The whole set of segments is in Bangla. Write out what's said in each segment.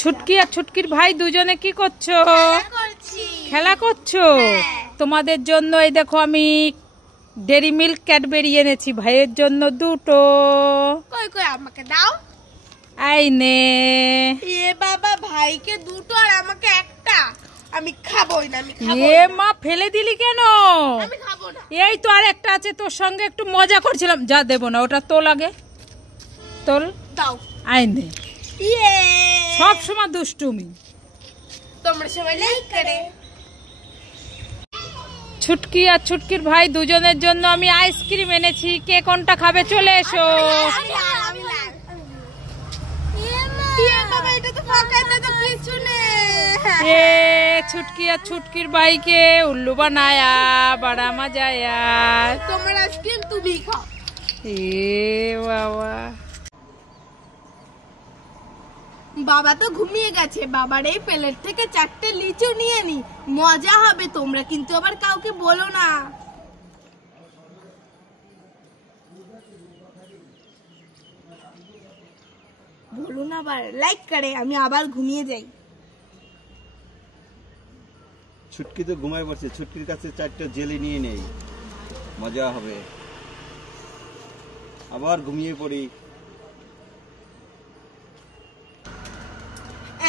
ছুটকি আর ছুটকির ভাই দুজনে কি করছো? খেলা করছো? তোমাদের জন্য এই দেখো আমি ডেরি মিল্ক ক্যাডবেরি এনেছি, ভাইয়ের জন্য দুটো। কই কই আমাকে দাও। এই নে। এ বাবা, ভাইকে দুটো আর আমাকে একটা। আমি খাবোই না, আমি খাবো না। এ মা, ফেলে দিলি কেন? আমি খাবো না। এই তো আর একটা আছে, তোর সঙ্গে একটু মজা করছিলাম। যা, দেবো না, ওটা তোল আগে, তোল। দাও। আই নে। ইয়ে, সব সময় দুষ্টুমি। তোমরা সবাই লাইক করে। ছুটকি আর ছুটকির ভাই দুজনের জন্য আমি আইসক্রিম এনেছি। কে কোনটা খাবে? চলে এসো। ছুটকি আর ছুটকির ভাইকে উল্লু বানায়া, বড়া মজা আয়া। তোমার আইসক্রিম তুমি খাও। এ বাবা, বাবা তো ঘুমিয়ে গেছে। বাবার এই প্লেট থেকে 4টে লিচু নিয়ে নি, মজা হবে। তোমরা কিন্তু আবার কাউকে বলো না। বলো না আবার, লাইক করে। আমি আবার ঘুমিয়ে যাই। ছুটকি তো ঘুমায় পড়ছে। ছুটকির কাছে 4টা জেলি নিয়ে নেই, মজা হবে। আবার ঘুমিয়ে পড়ি।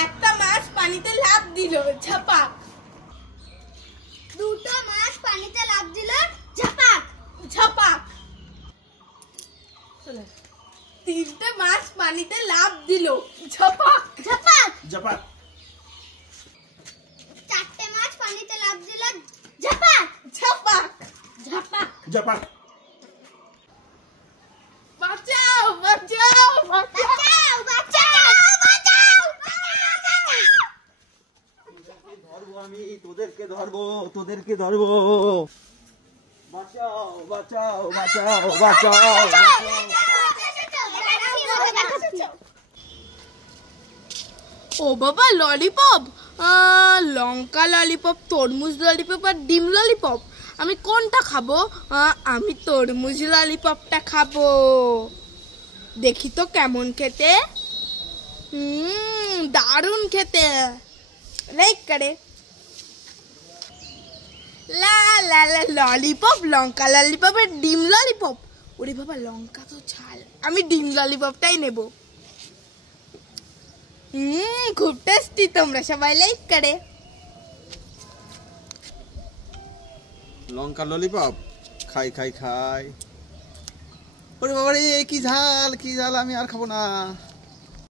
একটা মাছ পানিতে লাফ দিল, ঝাপাক। দুটো মাছ পানিতে লাফ দিল, ঝাপাক ঝাপাক। 3টে মাছ পানিতে লাফ দিল, ঝাপাক ঝাপাক জাপাক। 4টে মাছ পানিতে লাফ দিল, ঝাপাক ঝাপাক ঝাপাক জাপাক। বাঁচাও বাঁচাও বাঁচাও বাঁচাও বাঁচাও। ধরবো আমি, তোদেরকে ধরবো, তোদেরকে ধরবো। বাঁচাও বাঁচাও বাঁচাও বাঁচাও। ও বাবা, ললিপপ, লঙ্কা ললিপপ, তরমুজ ললিপপ আর ডিম ললিপপ। আমি কোনটা খাবো? আমি তরমুজ ললিপপটা খাবো। দেখি তো কেমন খেতে। দারুণ খেতে। লাইক করে। লা লা লা, ললিপপ, লঙ্কা ললিপপ আর ডিম ললিপপ। ওরে বাবা, লঙ্কা তো ঝাল। আমি ডিম ললিপপটাই নেব। খুব টেস্টি। তোমরা সবাই লাইক করে। লঙ্কা ললিপপ খাই খাই খাই। ওরে বাবা রে, কি ঝাল, কি ঝাল, আমি আর খাবো না।